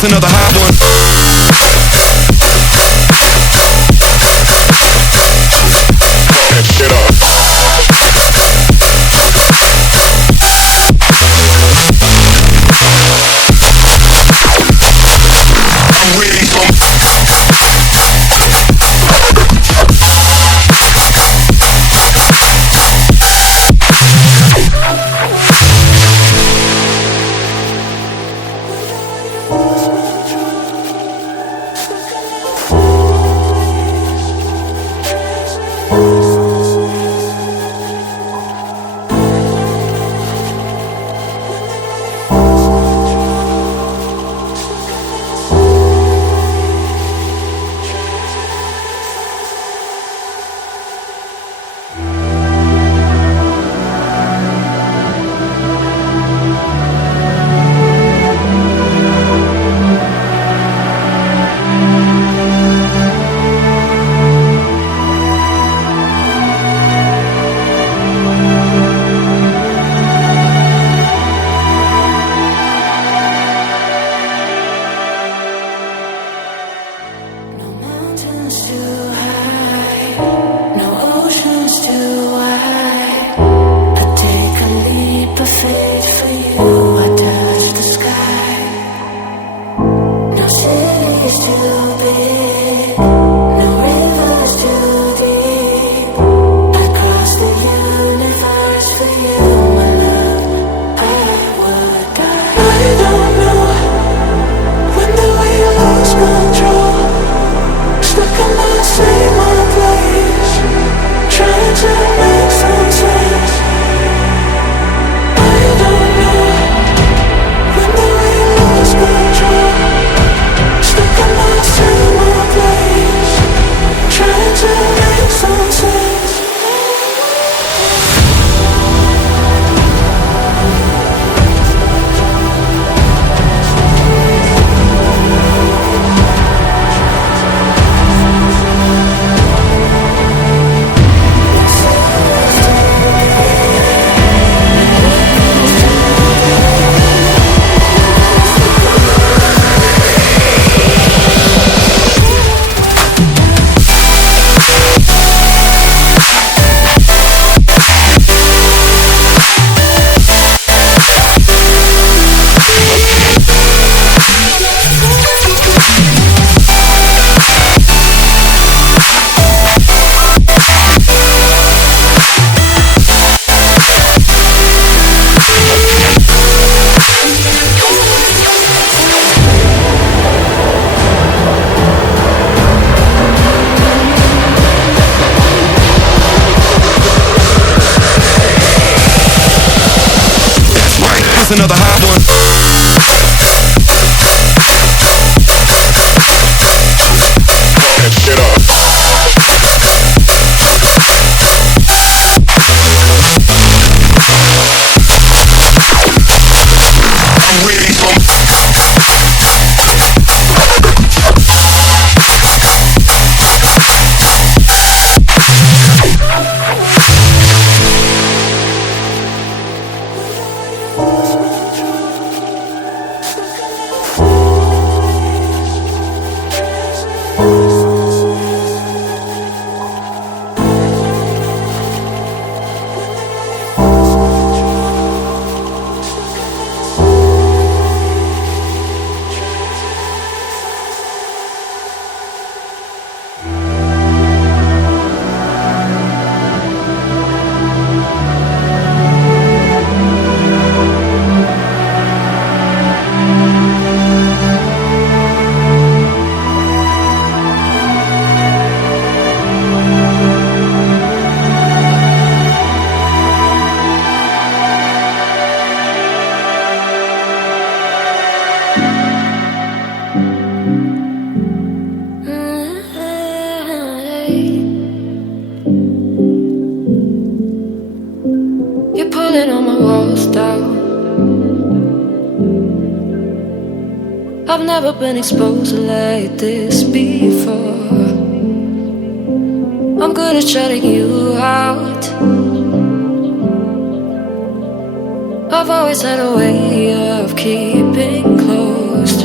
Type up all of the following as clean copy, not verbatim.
It's another hot one. Shit up. I'm waiting for another hot one. Shit up. I'm waiting for I've never been exposed like this before. I'm good at shutting you out. I've always had a way of keeping closed.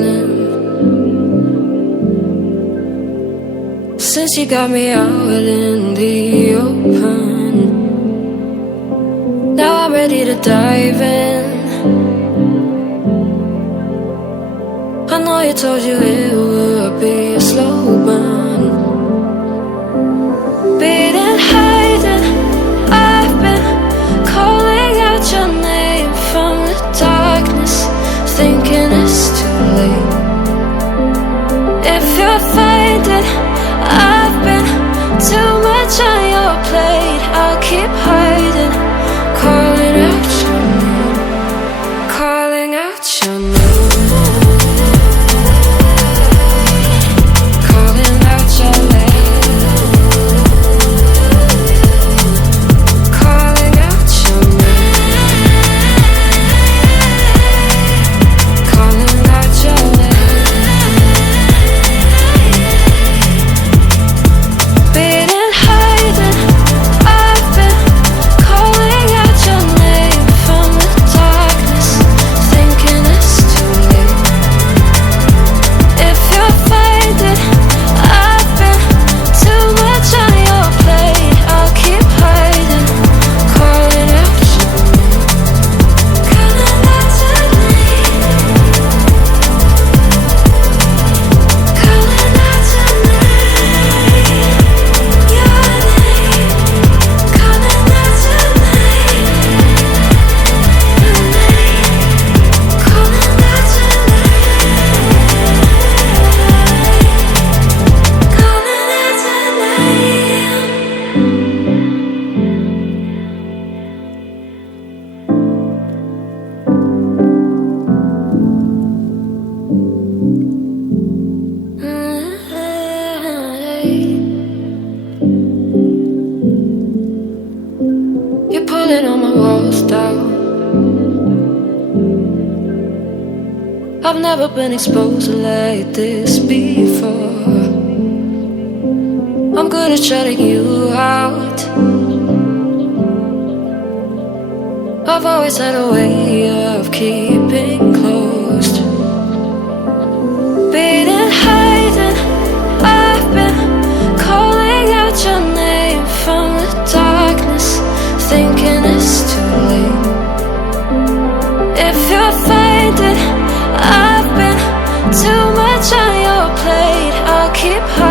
feeling. Since you got me out in the open, now I'm ready to dive in. I know you told you it would be a slow burn. Beating, hiding, I've been calling out your name from the darkness, thinking it's too late. If you're finding I've been too much on your plate, I'll keep hiding, calling out your name, calling out your name. I've never been exposed like this before. I'm good at shutting you out. I've always had a way of keeping closed. Beating, hiding, I've been calling out your name from the darkness, thinking it's too late. If you're finding I've been too much on your plate, I'll keep hiding.